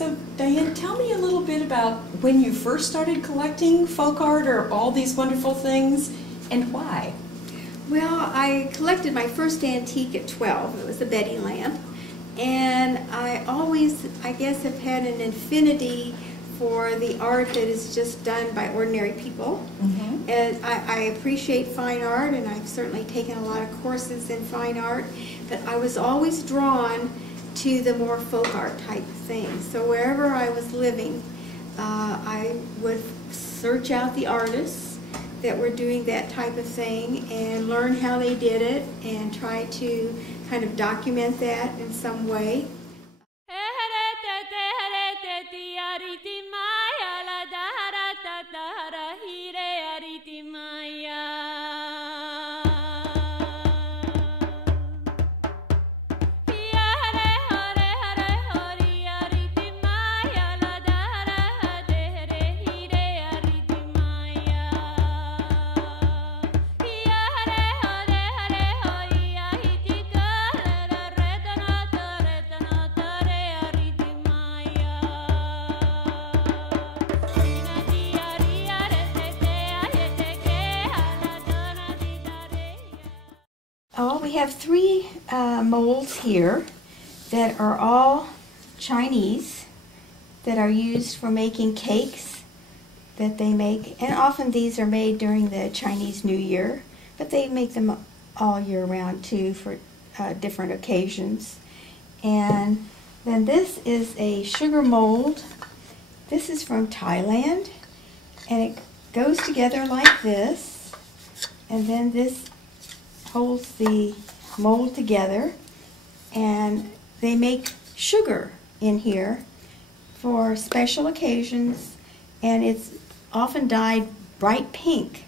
So Diane, tell me a little bit about when you first started collecting folk art or all these wonderful things, and why? Well, I collected my first antique at 12. It was a Betty lamp. And I always, I guess, have had an affinity for the art that is just done by ordinary people. Mm-hmm. And I appreciate fine art, and I've certainly taken a lot of courses in fine art, but I was always drawn to the more folk art type things. So wherever I was living, I would search out the artists that were doing that type of thing and learn how they did it and try to kind of document that in some way. Oh, we have three molds here that are all Chinese, that are used for making cakes that they make. And often these are made during the Chinese New Year, but they make them all year round too for different occasions. And then this is a sugar mold. This is from Thailand, and it goes together like this. And then this holds the mold together, and they make sugar in here for special occasions, and it's often dyed bright pink.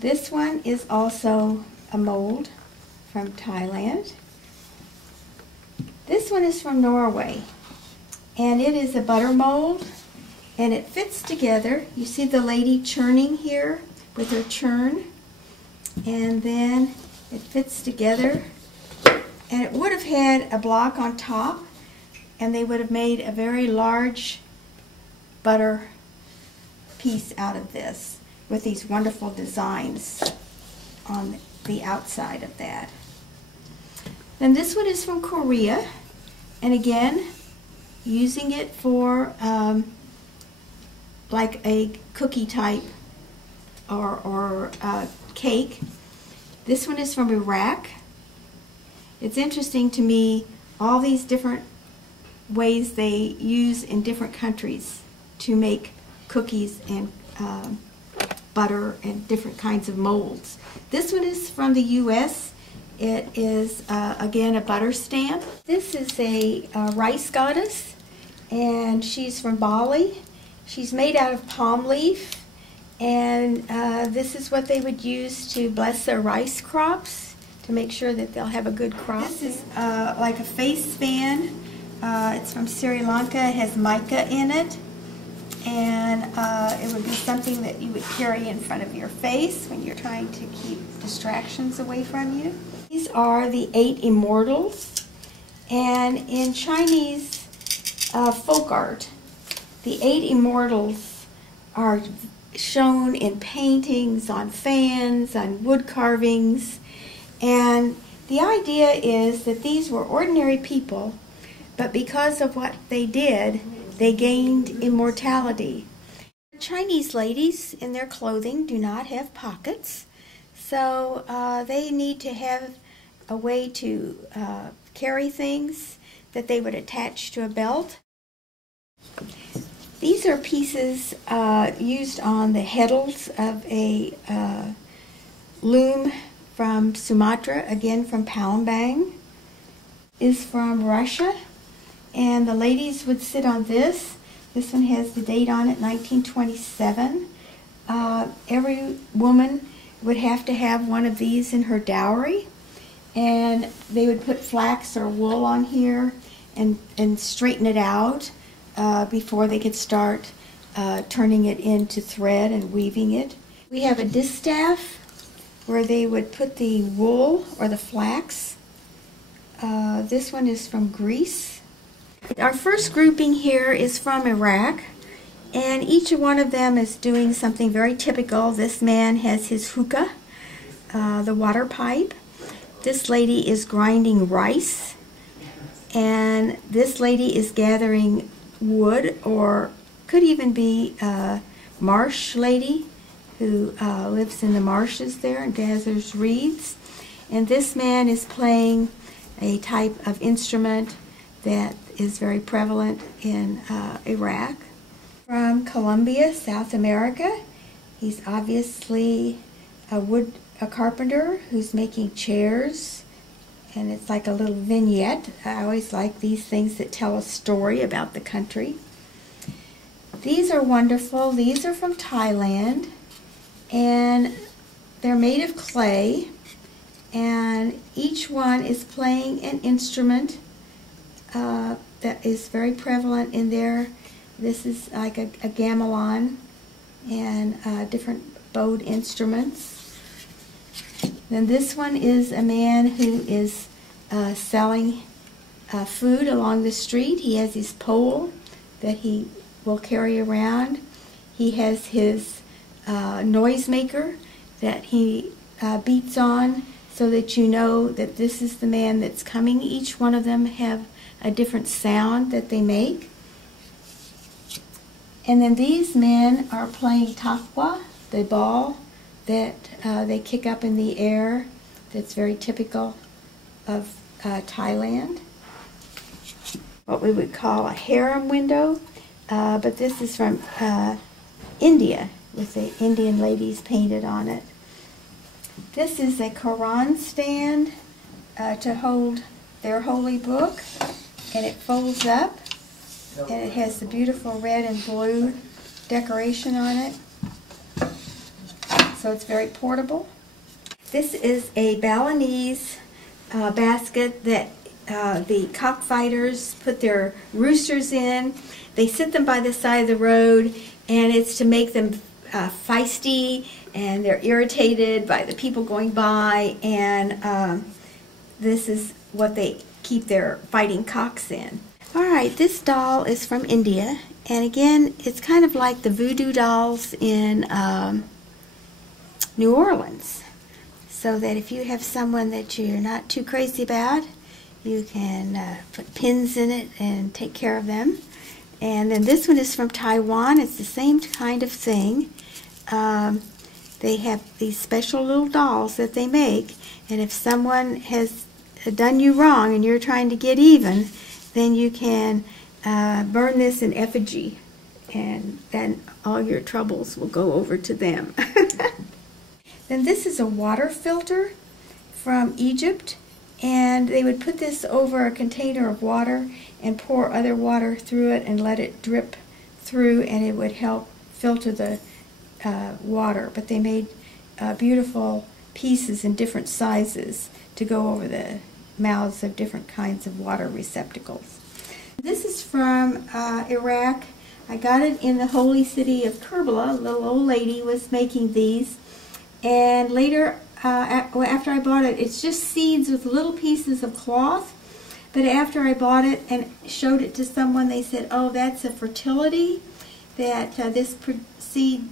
This one is also a mold from Thailand. This one is from Norway, and it is a butter mold, and it fits together. You see the lady churning here with her churn, and then it fits together, and it would have had a block on top, and they would have made a very large butter piece out of this with these wonderful designs on the outside of that. Then this one is from Korea, and again, using it for like a cookie type or cake. This one is from Iraq. It's interesting to me, all these different ways they use in different countries to make cookies and butter and different kinds of molds. This one is from the U.S. It is, again, a butter stamp. This is a rice goddess, and she's from Bali. She's made out of palm leaf. And this is what they would use to bless their rice crops to make sure that they'll have a good crop. This is like a face fan. It's from Sri Lanka. It has mica in it. And it would be something that you would carry in front of your face when you're trying to keep distractions away from you. These are the 8 immortals. And in Chinese folk art, the 8 immortals are shown in paintings, on fans, on wood carvings, and the idea is that these were ordinary people, but because of what they did, they gained immortality. Chinese ladies in their clothing do not have pockets, so they need to have a way to carry things that they would attach to a belt. These are pieces used on the heddles of a loom from Sumatra, again from Palembang, is from Russia, and the ladies would sit on this. This one has the date on it, 1927. Every woman would have to have one of these in her dowry, and they would put flax or wool on here and straighten it out before they could start turning it into thread and weaving it. We have a distaff where they would put the wool or the flax. This one is from Greece. Our first grouping here is from Iraq, and each one of them is doing something very typical. This man has his hookah, the water pipe. This lady is grinding rice, and this lady is gathering wood, or could even be a marsh lady who lives in the marshes there and gathers reeds. And this man is playing a type of instrument that is very prevalent in Iraq. From Colombia, South America, he's obviously a carpenter who's making chairs, and it's like a little vignette. I always like these things that tell a story about the country. These are wonderful. These are from Thailand, and they're made of clay, and each one is playing an instrument that is very prevalent in there. This is like a gamelan and different bowed instruments. Then this one is a man who is selling food along the street. He has his pole that he will carry around. He has his noisemaker that he beats on so that you know that this is the man that's coming. Each one of them have a different sound that they make. And then these men are playing takwa, the ball that they kick up in the air, that's very typical of Thailand. What we would call a harem window, but this is from India, with the Indian ladies painted on it. This is a Quran stand to hold their holy book, and it folds up, and it has the beautiful red and blue decoration on it. So it's very portable. This is a Balinese basket that the cockfighters put their roosters in. They sit them by the side of the road, and it's to make them feisty, and they're irritated by the people going by, and this is what they keep their fighting cocks in. Alright, this doll is from India, and again, it's kind of like the voodoo dolls in New Orleans, so that if you have someone that you're not too crazy about, you can put pins in it and take care of them. And then this one is from Taiwan. It's the same kind of thing. They have these special little dolls that they make, and if someone has done you wrong and you're trying to get even, then you can burn this in effigy, and then all your troubles will go over to them. Then this is a water filter from Egypt, and they would put this over a container of water and pour other water through it and let it drip through, and it would help filter the water. But they made beautiful pieces in different sizes to go over the mouths of different kinds of water receptacles. This is from Iraq. I got it in the holy city of Kerbala. A little old lady was making these, and later after I bought it, it's just seeds with little pieces of cloth. But after I bought it and showed it to someone, they said, oh, that's a fertility, that this seed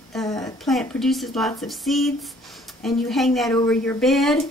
plant produces lots of seeds, and you hang that over your bed.